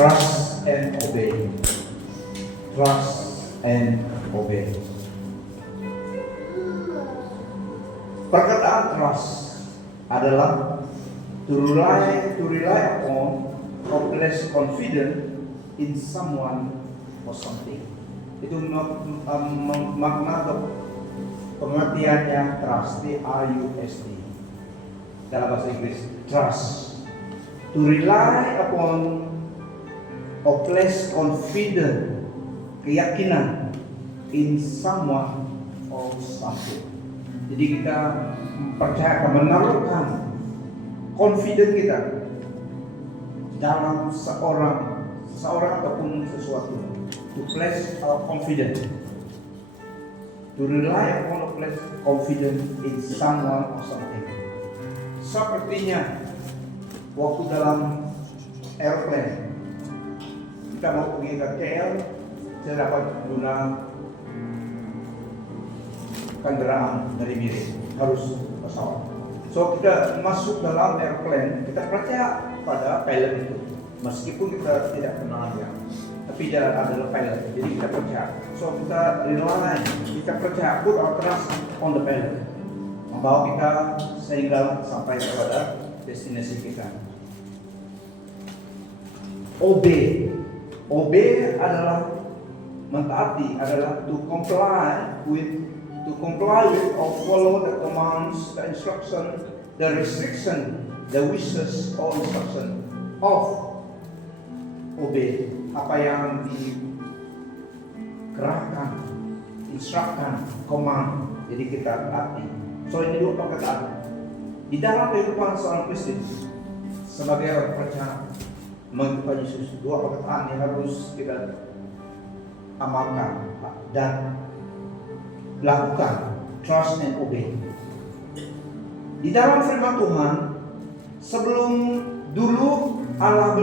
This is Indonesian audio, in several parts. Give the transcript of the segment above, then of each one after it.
Trust and obey. Trust and obey. Perkataan trust adalah to rely upon or place confidence in someone or something. Itu makna atau pengertiannya trust, T-R-U-S-T. Dalam bahasa Inggris, trust. To rely upon or place confidence, keyakinan in someone or something. Jadi kita percaya, menaruhkan confidence kita dalam seorang ataupun sesuatu. To place our confidence, to rely upon or place confidence in someone or something. Sepertinya waktu dalam airplane kita mau pergi ke KL, saya dapat guna kendaraan dari miring, harus pesawat. So kita masuk dalam airplane, kita percaya pada pilot itu, meskipun kita tidak kenal dia, tapi dia adalah pilot, jadi kita percaya. So kita rely, kita percaya, put our trust on the pilot, membawa kita sehingga sampai kepada destinasi kita. Obey adalah mentaati, adalah to comply with or follow the commands, the instruction, the restriction, the wishes or instruction of obey. Apa yang dikerahkan, instruction, command, jadi kita taati. So ini dua perkataan di dalam kehidupan seorang Kristen sebagai orang percaya mengikuti Yesus. Dua perkataan yang harus kita amalkan dan lakukan, trust and obey. Di dalam firman Tuhan, sebelum dulu Allah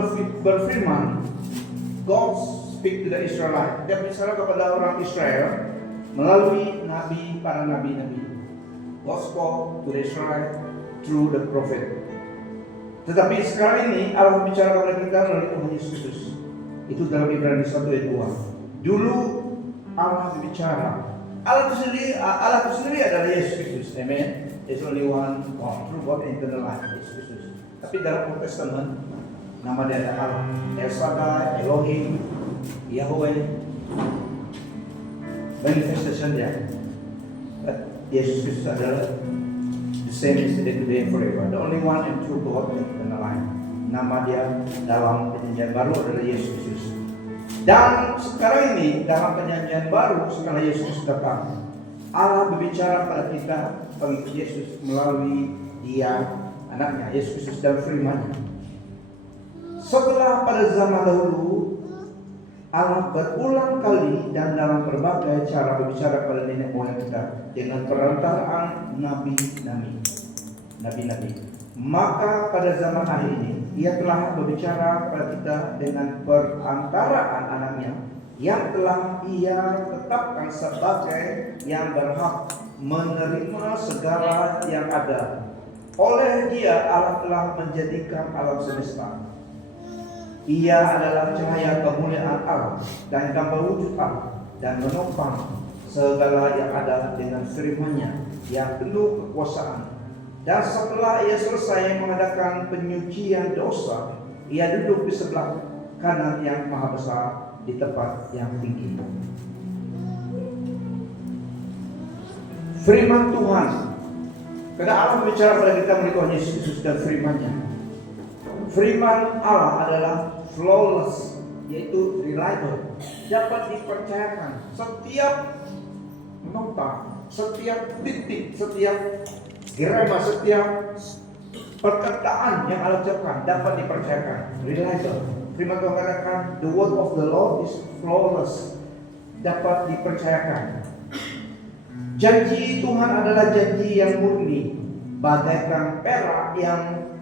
berfirman, God speak to the Israelites. Dia bicara kepada orang Israel melalui para nabi-nabi. God spoke to the Israelites through the prophet. Tetapi sekarang ini Allah bicara kepada kita melalui Tuhan Yesus Kristus. Itu dalam Ibrani 1 ayat 2. Dulu Allah berbicara. Allah itu sendiri adalah Yesus Kristus. Amen. There's only one God, true God, eternal life, Yesus Kristus. Tapi dalam Old Testament, nama dia ada Allah, El Shaddai, Elohim, Yahweh. Manifestation dia. But Yesus Kristus adalah the same yesterday, today, and forever. The only one and true God, eternal life. Nama dia dalam perjanjian baru adalah Yesus Kristus. Dan sekarang ini dalam perjanjian baru setelah Yesus datang, Allah berbicara pada kita pengikut Yesus melalui Dia, anaknya Yesus Kristus dan firman-Nya. Setelah pada zaman dahulu Allah berulang kali dan dalam berbagai cara berbicara pada nenek moyang kita dengan perantaraan nabi-nabi. Maka pada zaman akhir ini Ia telah berbicara kepada kita dengan perantaraan anaknya yang telah Ia tetapkan sebagai yang berhak menerima segala yang ada. Oleh Dia Allah telah menjadikan alam semesta. Ia adalah cahaya kemuliaan Allah dan gambar wujud Allah dan menopang segala yang ada dengan firman-Nya yang penuh kekuasaan. Dan setelah Ia selesai mengadakan penyucian dosa, Ia duduk di sebelah kanan yang maha besar di tempat yang tinggi. Firman Tuhan, karena Allah berbicara kepada kita melalui Tuhan Yesus Kristus dan firman-Nya. Firman Allah adalah flawless, yaitu reliable, dapat dipercayakan. Setiap nota, setiap titik, setiap irama, setiap perkataan yang Allah ucapkan dapat dipercayakan, reliable. Firman Tuhan katakan, the word of the Lord is flawless, dapat dipercayakan. Janji Tuhan adalah janji yang murni, bagaikan perak yang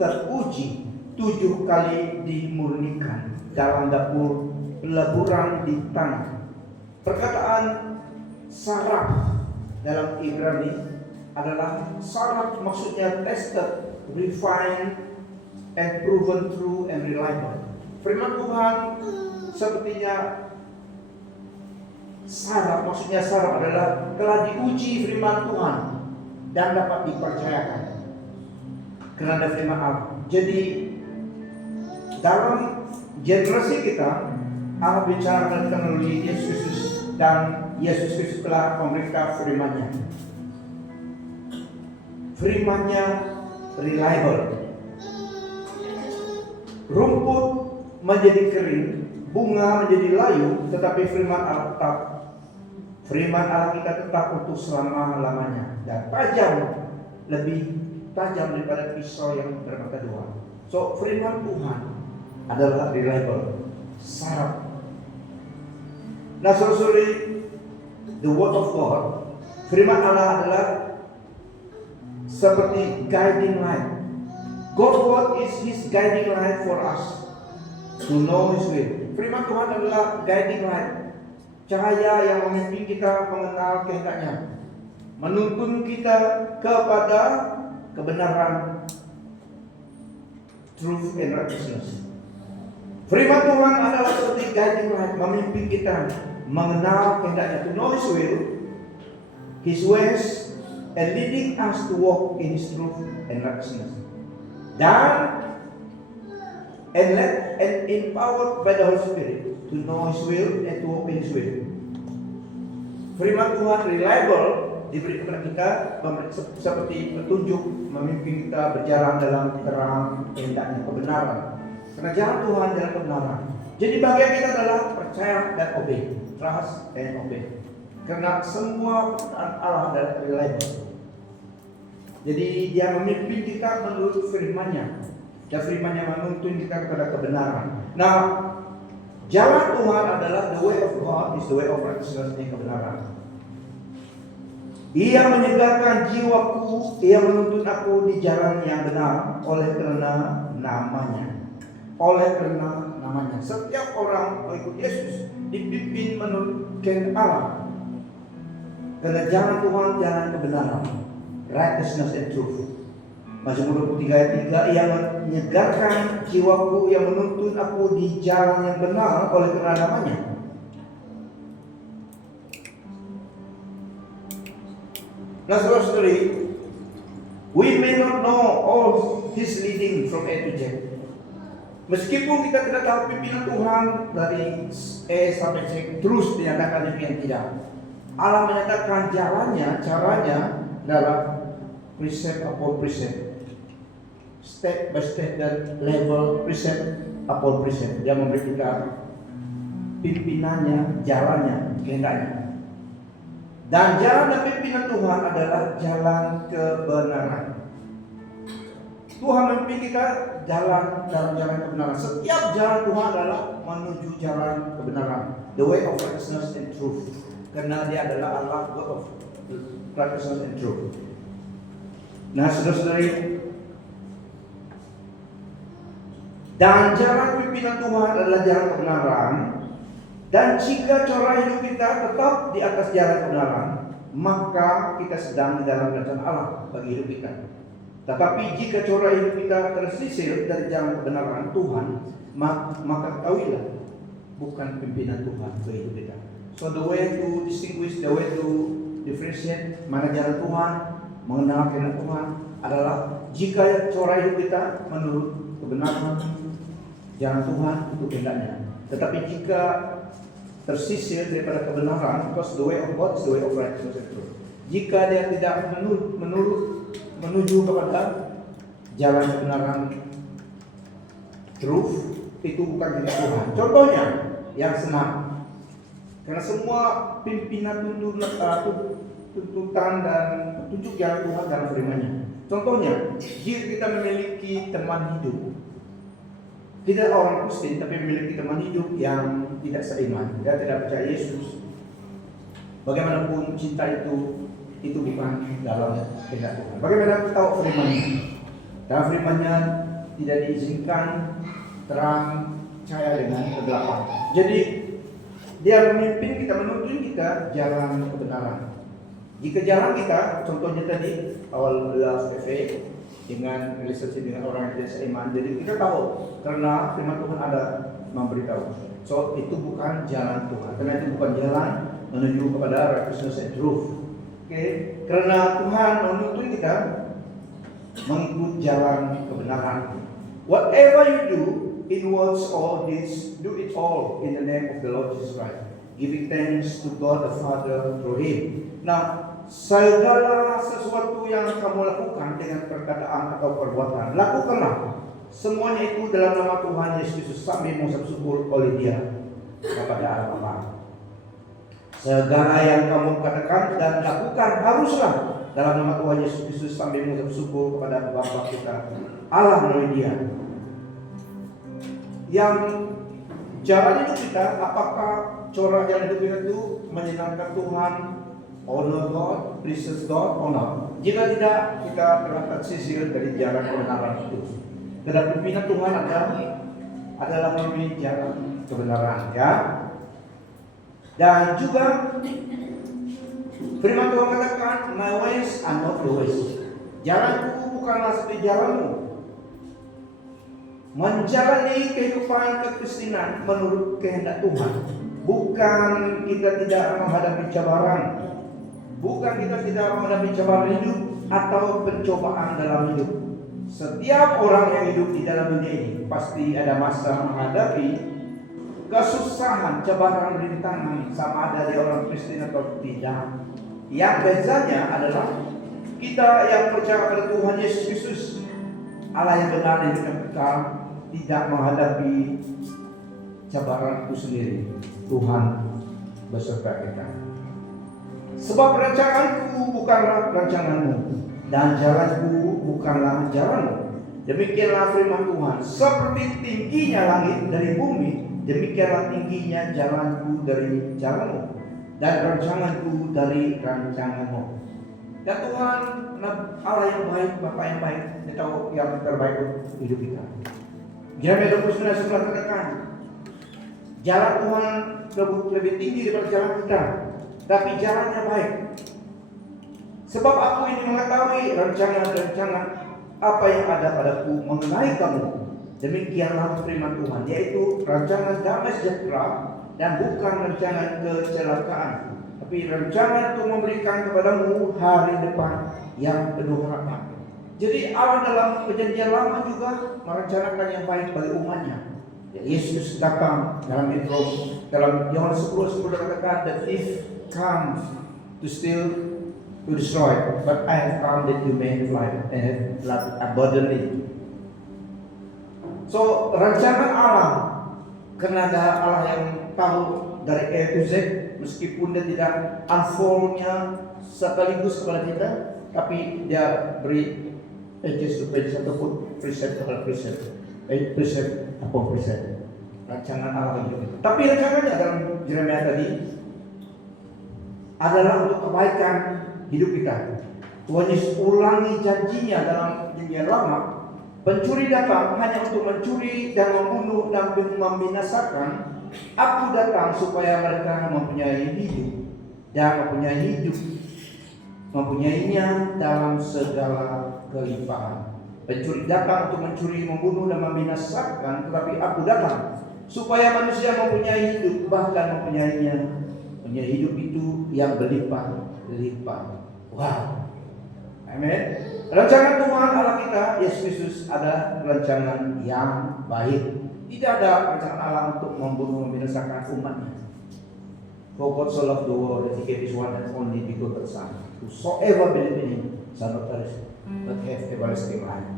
teruji 7 kali dimurnikan dalam dapur peleburan di tanah. Perkataan saraf dalam Ibrani adalah saraf, maksudnya tested, refined, and proven true and reliable. Firman Tuhan sepertinya syarat, maksudnya syarat adalah telah diuji firman Tuhan dan dapat dipercayakan karena ada firman Allah. Jadi dalam generasi kita, Allah bicara melalui Yesus Kristus, dan Yesus Kristus telah memberikan firman-Nya. Firman-Nya reliable. Rumput menjadi kering, bunga menjadi layu, tetapi firman Allah tetap. Firman Allah kita tetap untuk selama-lamanya dan tajam, lebih tajam daripada pisau yang bermata dua. So firman Tuhan adalah reliable, syarat. Nah, saudara-saudari, the word of God, firman Allah adalah seperti guiding light. God's word is His guiding light for us to know His will. Firman Tuhan adalah guiding light, cahaya yang memimpin kita mengenal kehendak-Nya, menuntun kita kepada kebenaran, truth and righteousness. Firman Tuhan adalah seperti guiding light, memimpin kita mengenal kehendak-Nya, to know His will, His ways, and leading us to walk in His truth and righteousness. And empowered by the Holy Spirit to know His will and to walk in His will. Firman Tuhan reliable, diberi kepada kita seperti petunjuk, memimpin kita berjalan dalam terang kehendak-Nya, kebenaran. Karena jalan Tuhan jalan kebenaran. Jadi bagian kita adalah percaya dan obey, trust and obey. Karena semua perkataan Allah adalah reliable. Jadi Dia memimpin kita menurut firman-Nya, dan firman-Nya menuntun kita kepada kebenaran. Nah, jalan Tuhan adalah the way of God is the way of righteousness, kebenaran. Ia menyegarkan jiwaku, Ia menuntun aku di jalan yang benar oleh karena namanya. Oleh karena namanya, setiap orang mengikut Yesus dipimpin menurut kehendak Allah. Karena jalan Tuhan jalan kebenaran, righteousness and truth. Mazmur 23 ayat 3, Ia menyegarkan jiwaku, Ia menuntun aku di jalan yang benar oleh karena namanya. Nah, saudara-saudari, we may not know all His leading from A to Z. Meskipun kita tidak tahu pimpinan Tuhan dari A sampai Z, terus dinyatakan demikian, tidak. Allah menyatakan jalannya, caranya adalah precept upon precept, step by step dan level, precept upon precept. Dia memberi kita pimpinannya, jalannya, kehendaknya. Dan jalan dan pimpinan Tuhan adalah jalan kebenaran. Tuhan memimpin kita jalan dalam jalan kebenaran. Setiap jalan Tuhan adalah menuju jalan kebenaran, the way of righteousness and truth. Karena Dia adalah Allah, God of righteousness and truth. Nah, saudara-saudari, dan jalan pimpinan Tuhan adalah jalan kebenaran. Dan jika cara hidup kita tetap di atas jalan kebenaran, maka kita sedang di dalam rencana Allah bagi hidup kita. Tetapi jika cara hidup kita tersisir dari jalan kebenaran Tuhan, maka ketahuilah bukan pimpinan Tuhan bagi hidup kita. So the way to distinguish, the way to differentiate mana jalan Tuhan, mengenal kehendak Tuhan adalah jika cara hidup kita menurut kebenaran jalan Tuhan itu kehendaknya. Tetapi jika tersisir daripada kebenaran, because the way of God is the way of righteousness and truth. Jika dia tidak menuju kepada jalan kebenaran, truth, itu bukan kehendak Tuhan. Contohnya yang senang, karena semua pimpinan tuntutan dan petunjuk jalan Tuhan dalam firman-Nya. Contohnya, jika kita memiliki teman hidup, tidak orang Kristen tapi memiliki teman hidup yang tidak seiman, dia tidak percaya Yesus. Bagaimanapun cinta itu bukan dalam kehendak Tuhan. Bagaimana kita tahu firman-Nya? Dalam firman-Nya tidak diizinkan terang cahaya dengan kegelapan. Jadi Dia memimpin kita, menuntun kita jalan kebenaran. Jika jalan kita, contohnya tadi awal 11 FE, dengan relationship dengan orang yang tidak seiman. Jadi kita tahu karena firman Tuhan ada memberitahu. So itu bukan jalan Tuhan, karena itu bukan jalan menuju kepada righteousness and truth. Oke, karena Tuhan menuntut kita mengikut jalan kebenaran. Whatever you do, in words or deeds, do it all in the name of the Lord Jesus Christ, giving thanks to God the Father through Him. Nah, segala sesuatu yang kamu lakukan dengan perkataan atau perbuatan, lakukanlah semuanya itu dalam nama Tuhan Yesus Kristus sambil mengucap syukur oleh Dia kepada Allah Bapa. Segala yang kamu katakan dan lakukan haruslah dalam nama Tuhan Yesus Kristus sambil mengucap syukur kepada Bapa kita Allah melalui Dia. Yang jalan hidup kita, apakah corak jalan hidup kita itu menyenangkan Tuhan, honor God, pleases God, or not? Jika tidak, kita terangkat sisir dari jalan kebenaran itu. Karena pimpinan Tuhan adalah memilih jalan kebenaran, ya. Dan juga firman Tuhan katakan, my ways are not your ways. Jalanku bukanlah seperti jalanmu. Menjalani kehidupan kekristenan menurut kehendak Tuhan, bukan kita tidak menghadapi cabaran, bukan kita tidak menghadapi cabaran hidup atau pencobaan dalam hidup. Setiap orang yang hidup di dalam dunia ini pasti ada masa menghadapi kesusahan, cabaran, rintangan, sama ada di orang Kristen atau tidak. Yang bezanya adalah kita yang percaya pada Tuhan Yesus Kristus, Allah yang benar dan yang kekal, tidak menghadapi cabaran itu sendiri. Tuhan beserta kita. Sebab rancanganku bukanlah rancanganmu, dan jalanku bukanlah jalanmu. Demikianlah firman Tuhan. Seperti tingginya langit dari bumi, demikianlah tingginya jalanku dari jalanmu, dan rancanganku dari rancanganmu. Dan Tuhan Allah yang baik, Bapa yang baik, Dia tahu yang terbaik untuk hidup kita. Yeremia 29:11 katakan, jalan Tuhan lebih tinggi daripada jalan kita, tapi jalannya baik. Sebab aku ini mengetahui rancangan-rancangan apa yang ada padaku mengenai kamu. Demikianlah firman Tuhan, yaitu rancangan damai sejahtera dan bukan rancangan kecelakaan, tapi rancangan untuk memberikan kepadamu hari depan yang penuh harapan. Jadi Allah dalam perjanjian lama juga merencanakan yang baik bagi umatnya. Yesus datang dalam Yohanes 10:10 katakan, the thief comes to steal, to destroy, but I have come that you may have life and have life abundantly. So rancangan Allah, karena ada Allah yang tahu dari A to Z, meskipun Dia tidak unfold-nya sekaligus kepada kita, tapi Dia beri pages to pages ataupun precept upon precept, precept upon precept. Rancangan Allah itu. Tapi rancangannya dalam Yeremia tadi adalah untuk kebaikan hidup kita. Tuhan Yesus ulangi janjinya dalam janjian lama. Pencuri datang hanya untuk mencuri dan membunuh dan membinasakan. Aku datang supaya mereka mempunyai hidup dan mempunyainya dalam segala kelimpahan. Pencuri datang untuk mencuri, membunuh dan membinasakan, tetapi aku datang supaya manusia mempunyai hidup, bahkan mempunyai hidup itu yang berlimpah-limpah. Wow. Amin. Rancangan Tuhan Allah kita, Yesus Kristus, adalah rancangan yang baik. Tidak ada rancangan Allah untuk membunuh, membinasakan umatnya. For God so loved the world that He gave His one and only begotten Son, whosoever believe in Him shall not perish but have everlasting life.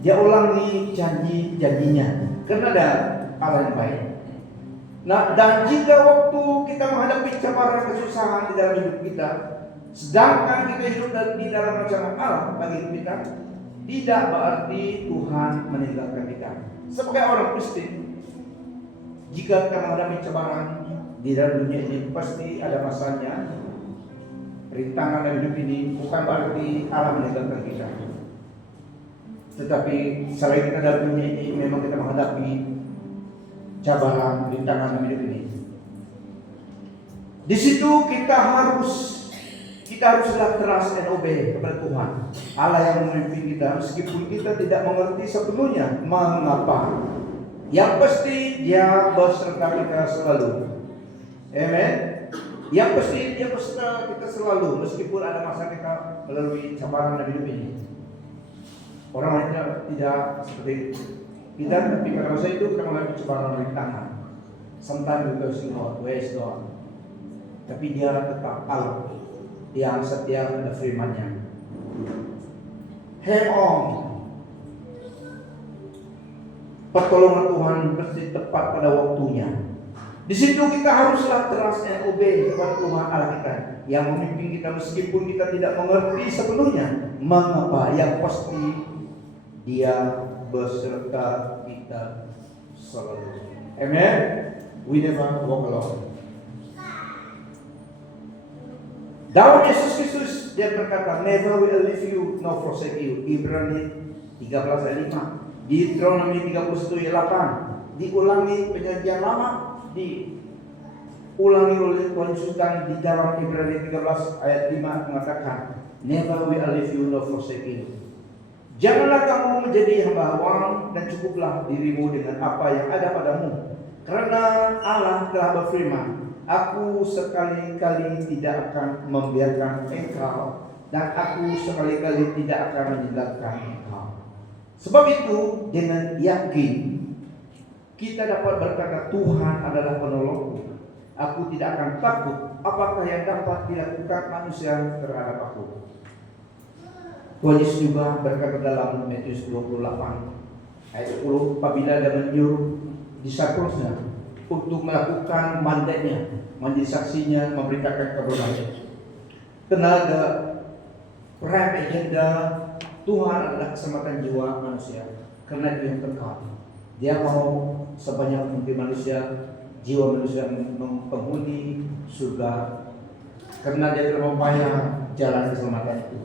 Dia ulangi janjinya karena ada Allah yang baik. Nah, dan jika waktu kita menghadapi cabaran kesusahan di dalam hidup kita, sedangkan kita hidup di dalam rancangan Allah bagi hidup kita, tidak berarti Tuhan meninggalkan kita. Sebagai orang Kristen, jika kita menghadapi cabaran di dalam dunia ini, pasti ada masanya. Rintangan dalam hidup ini bukan berarti Allah meninggalkan kita. Tetapi selain kita dalam dunia ini, memang kita menghadapi cabaran, rintangan dalam hidup ini. Di situ kita harus kita haruslah trust and obey kepada Tuhan Allah yang memimpin kita, meskipun kita tidak mengerti sepenuhnya mengapa. Yang pasti Dia beserta kita selalu. Amen. Yang pasti Dia beserta kita selalu, meskipun ada masa kita melalui cabaran dalam hidup ini. Orang lain tidak seperti kita, tapi pada masa itu kita mengalami cabaran rintangan. Sometimes we go God, where is God? Tapi Dia tetap Allah yang setia pada firman-Nya. Hang on. Pertolongan Tuhan pasti tepat pada waktunya. Di situ kita haruslah trust and obey kepada Tuhan Allah kita yang memimpin kita, meskipun kita tidak mengerti sepenuhnya mengapa. Yang pasti Dia beserta kita selalu. Amen. We never walk alone. Dalam Yesus Kristus Dia berkata, never will leave you nor forsake you. Ibrani 13 ayat 5. Deuteronomy 31 ayat 8. Diulangi perjanjian lama, diulangi oleh Tuhan Yesus di dalam Ibrani 13 ayat 5 mengatakan, never will leave you nor forsake you. Janganlah kamu menjadi hamba uang dan cukuplah dirimu dengan apa yang ada padamu. Karena Allah telah berfirman, aku sekali-kali tidak akan membiarkan engkau, dan aku sekali-kali tidak akan meninggalkan engkau. Sebab itu dengan yakin kita dapat berkata, Tuhan adalah penolongku. Aku tidak akan takut apakah yang dapat dilakukan manusia terhadap aku. Tuhan Yesus juga berkata dalam Matius 28 ayat 10, apabila Dia menyuruh disciples-Nya untuk melakukan mandatnya, menjadi saksinya, memberitakan kabar baik. Tenaga, prime agenda Tuhan adalah keselamatan jiwa manusia, karena Dia yang kekal. Dia mau sebanyak mungkin manusia, jiwa manusia penghuni surga, karena Dia telah membayar jalan keselamatan itu.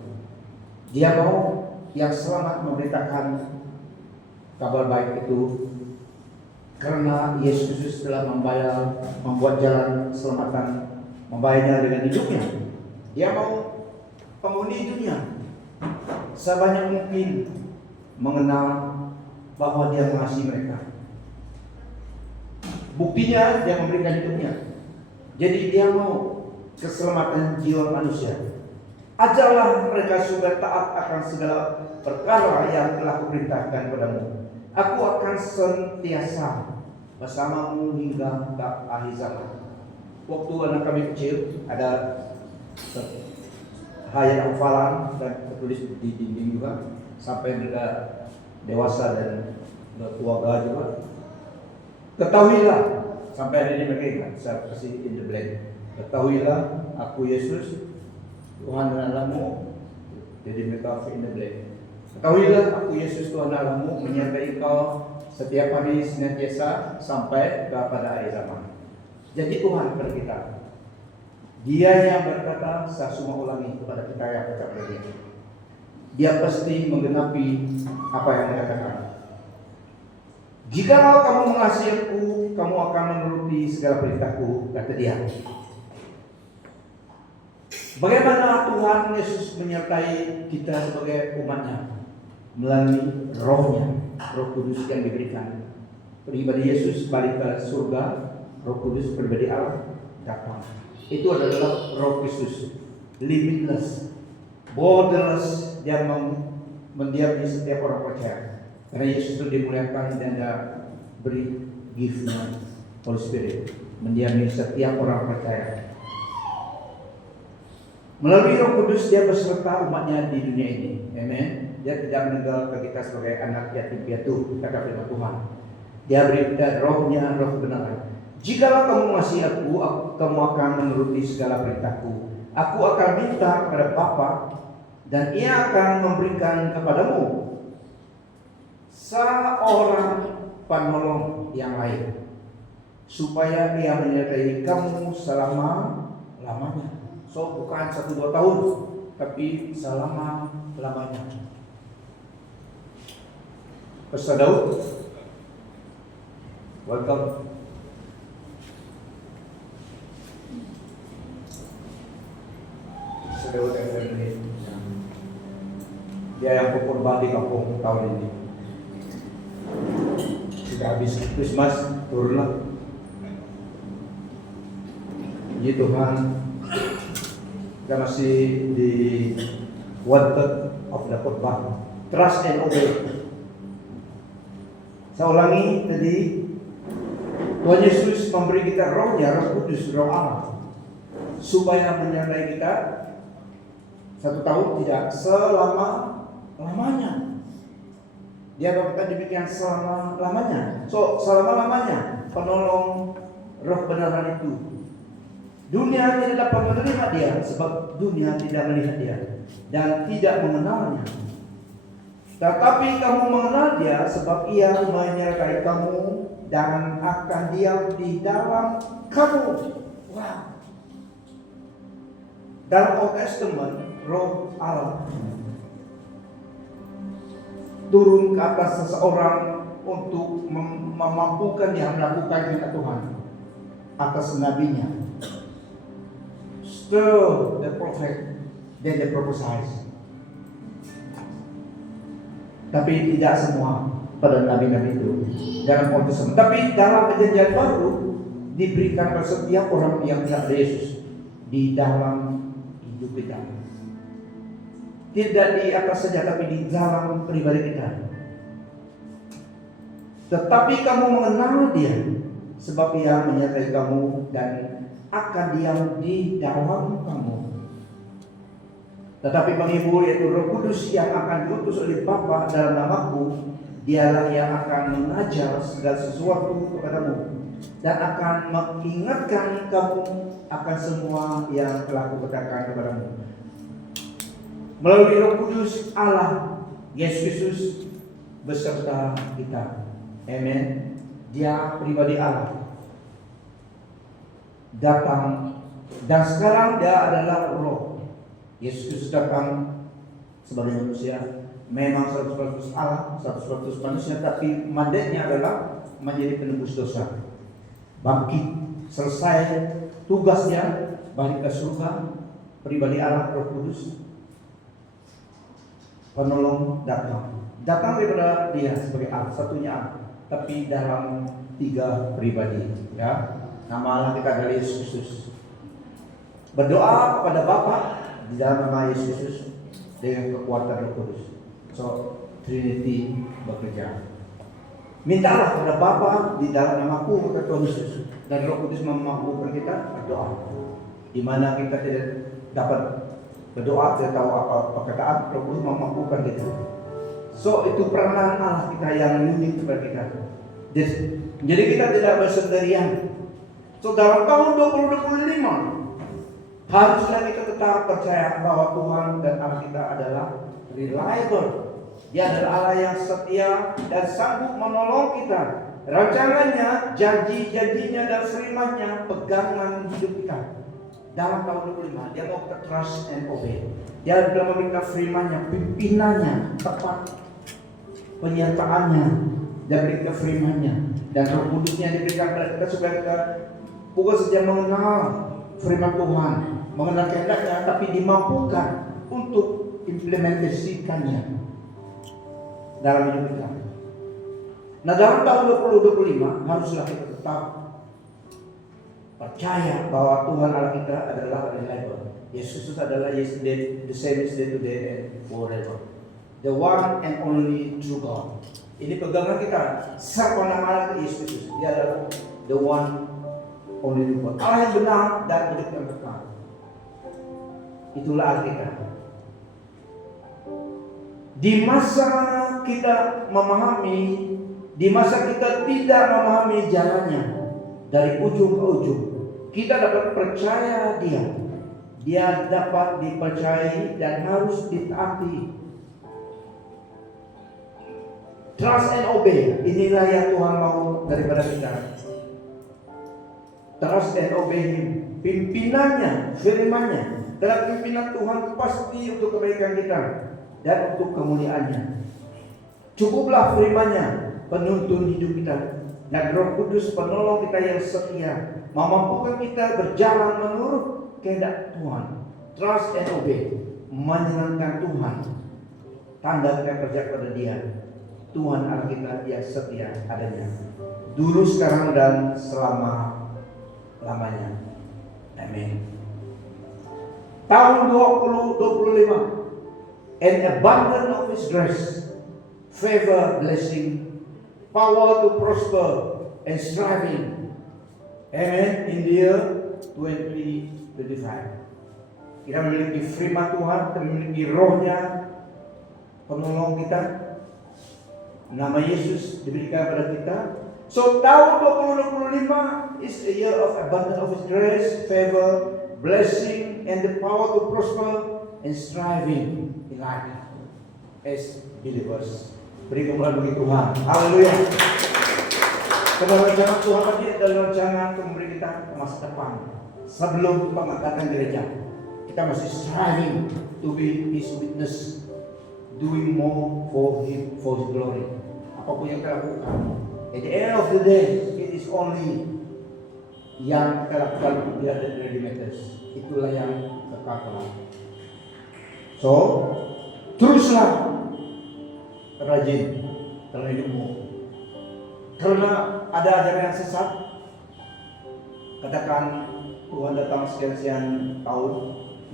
Dia mau yang selamat memberitakan kabar baik itu, karena Yesus Kristus telah membuat jalan keselamatan, membayarnya dengan hidupnya. Dia mau penghuni dunia sebanyak mungkin mengenal bahwa Dia mengasihi mereka. Buktinya Dia memberikan hidupnya. Jadi Dia mau keselamatan jiwa manusia. Ajarlah mereka supaya taat akan segala perkara yang telah kuperintahkan padamu. Aku akan senantiasa bersamamu hingga ke akhir zaman. Waktu anak kami kecil, ada hayat hafalan dan tertulis di dinding juga, sampai mereka dewasa dan berkeluarga juga. Ketahuilah, sampai hari ini mereka ingat, saya kasih in the blank. Ketahuilah, aku Yesus, Tuhan dan Allahmu. Jadi mereka in the blank. Ketahuilah, aku Yesus Tuhan Allahmu, menyertai engkau setiap hari senantiasa sampai kepada akhir zaman. Jadi Tuhan kepada kita, Dia yang berkata, saya semua ulangi kepada kita yang percaya Dia. Dia pasti menggenapi apa yang Dia katakan. Jika kamu mengasihi aku, kamu akan menuruti segala perintahku, kata Dia. Bagaimana Tuhan Yesus menyertai kita sebagai umatnya? Melalui rohnya, Roh Kudus yang diberikan. Pribadi Yesus balik ke surga, Roh Kudus pribadi Allah datang. Itu adalah Roh Kristus, limitless, borderless, yang mendiam di setiap orang percaya. Karena Yesus itu dimuliakan dan Dia beri gift-nya Holy Spirit, mendiam di setiap orang percaya. Melalui Roh Kudus Dia beserta umatnya di dunia ini. Amen. Dia tidak meninggalkan kita sebagai anak yatim piatu, kata firman Tuhan. Dia beri kita rohnya, roh kebenaran. Jikalau kamu mengasihi aku, kamu akan menuruti segala perintahku. Aku akan minta kepada Bapa, dan Ia akan memberikan kepadamu seorang penolong yang lain, supaya Ia menyertai kamu selama-lamanya. So bukan 1-2 tahun, tapi selama-lamanya. Pastor Daud, welcome. PUTM Family. Dia yang berkorban di kampung tahun ini. Sudah habis Christmas, turunlah. Puji Tuhan, kita masih di wanted of the khotbah. Trust and obey. Saya ulangi tadi, Tuhan Yesus memberi kita rohnya, Roh Kudus, Roh Allah, supaya menyertai kita 1 tahun, tidak selama-lamanya. Dia berkata demikian selama-lamanya. So, selama-lamanya penolong Roh benaran itu. Dunia tidak dapat menerima dia, sebab dunia tidak melihat dia dan tidak mengenalnya. Tetapi kamu mengenal dia, sebab ia menyertai kamu dan akan diam di dalam kamu. Wow. Dalam Old Testament, Roh Allah turun ke atas seseorang untuk memampukan dia melakukan kehendak Tuhan atas nabinya. Stir the prophet, then the prophesies. Tapi tidak semua pada nabi-nabi itu dalam Old Testament. Tapi dalam perjanjian baru diberikan pada setiap orang yang tidak ada Yesus di dalam hidup kita. Tidak di atas saja, tapi di dalam pribadi kita. Tetapi kamu mengenal dia, sebab ia menyertai kamu dan akan diam di dalam kamu. Tetapi penghibur, yaitu Roh Kudus yang akan diutus oleh Bapa dalam namaku, dialah yang akan mengajar segala sesuatu kepadamu dan akan mengingatkan kamu akan semua yang telah kukatakan kepadamu. Melalui Roh Kudus Allah, Yesus Kristus beserta kita. Amen. Dia pribadi Allah datang, dan sekarang dia adalah Roh. Yesus Kristus datang sebagai manusia, memang 100% Allah, 100% manusia, tapi mandatnya adalah menjadi penebus dosa. Bangkit, selesai tugasnya, balik ke surga, pribadi Allah, Roh Kudus. Penolong datang daripada dia sebagai Allah, satunya Allah, tapi dalam 3 pribadi, ya. Nama Allah kita adalah Yesus Kristus. Berdoa kepada Bapa di dalam nama Yesus Kristus dengan kekuatan Roh Kudus. So, Trinity bekerja. Mintalah kepada Bapa di dalam namaku, kata Tuhan Yesus, dan Roh Kudus memampukan kita berdoa. Di mana kita tidak dapat berdoa, tidak tahu apa perkataan, Roh Kudus memampukan kita. So, itu peranan Allah kita yang membimbing kepada kita. Jadi kita tidak bersendirian. So, dalam tahun 2025 haruslah kita tetap percaya bahwa Tuhan dan Allah kita adalah reliable. Dia adalah Allah yang setia dan sanggup menolong kita. Rancangannya, janji-janjinya dan firman-Nya pegangan hidup kita. Dalam tahun 2025 dia mau kita trust and obey. Dia telah meminta firman-Nya, pimpinannya tepat, penyertaannya, dan berikan firman-Nya, dan Roh Kudusnya diberikan kepada kita supaya kita bukan saja mengenal firman Tuhan, mengenal kehendaknya, tapi dimampukan untuk implementasikannya dalam hidup kita. Nah, dalam tahun 2025 haruslah kita tetap percaya bahwa Tuhan Allah kita adalah reliable. Yesus adalah yesterday, the same yesterday, today, and forever. The one and only true God. Ini pegangan kita. Siapa nama Allah Yesus Kristus? Dia adalah the one only true God. Allah yang benar dan hidup yang kekal. Itulah Allah kita. Di masa kita memahami, di masa kita tidak memahami jalannya dari ujung ke ujung, kita dapat percaya Dia dapat dipercayai dan harus ditaati. Trust and obey, inilah yang Tuhan mau daripada kita. Trust and obey Him. Pimpinannya, firman-Nya, dalam pimpinan Tuhan pasti untuk kebaikan kita dan untuk kemuliaan-Nya. Cukuplah firman-Nya penuntun hidup kita, dan Roh Kudus penolong kita yang setia memampukan kita berjalan menurut kehendak Tuhan Trust and obey. Menyenangkan Tuhan. Tanda kita percaya pada Dia. Tuhan Allah kita yang setia adanya. Dulu, sekarang, dan selama-lamanya. Amin. Tahun 2025. An abundance of His grace, favor, blessing, power to prosper, and striving. Amen. In the year 2025. Kita memiliki firman Tuhan, kita memiliki rohnya, penolong kita. Nama Yesus diberikan pada kita. So tahun 2025 is a year of abundance of His grace, favor, blessing, and the power to prosper and striving in life as believers. Beri kemuliaan bagi Tuhan. Haleluya. Karena rencana Tuhan tadi adalah rencana untuk memberi kita masa depan sebelum pengangkatan gereja. Kita masih striving to be His witness, doing more for His glory. Apapun yang kita lakukan, at the end of the day, it is only yang kita lakukan tidak ada dari matters. Itulah yang kekal. So, teruslah rajin dalam hidupmu. Karena ada ajaran yang sesat, katakan Tuhan datang sekian-sekian tahun,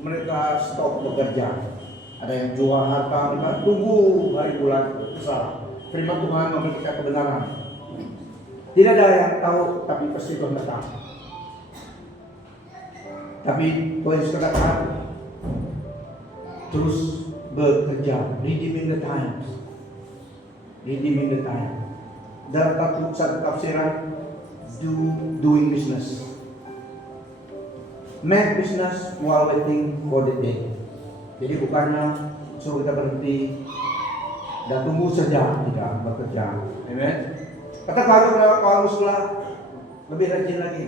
mereka stop bekerja. Ada yang jual harta, mereka tunggu hari bulan besar. Firman Tuhan memberi kita kebenaran. Tidak ada yang tahu, tapi pasti Tuhan datang. Tapi Tuhan Yesus katakan, terus bekerja, redeeming the times, redeeming the time. Dalam satu tafsiran, doing business, make business while waiting for the day. Jadi bukannya suruh kita berhenti dan tunggu saja, tidak bekerja. Amen. Kata Pauluslah lebih rajin lagi.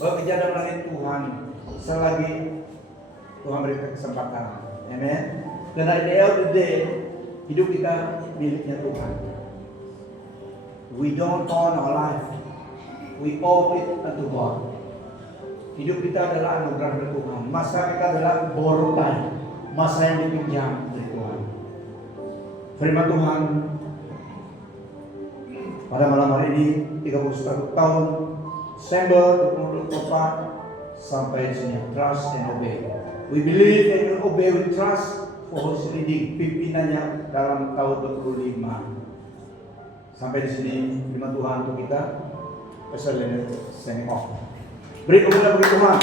Bekerja dalam langit Tuhan selagi Tuhan berikan kesempatan. Amen. Karena di end of the day, hidup kita miliknya Tuhan. We don't own our life. We owe it unto God. Hidup kita adalah anugerah dari Tuhan. Masa kita adalah borrowed time, masa yang dipinjam dari Tuhan. Firman Tuhan pada malam hari ini 31 tahun Desember 2024 sampai di sini. Trust and obey. We believe and we obey with trust for His leading, pimpinannya dalam tahun 25. Sampai di sini firman Tuhan untuk kita. Assalamualaikum. Beri kemuliaan bagi Tuhan.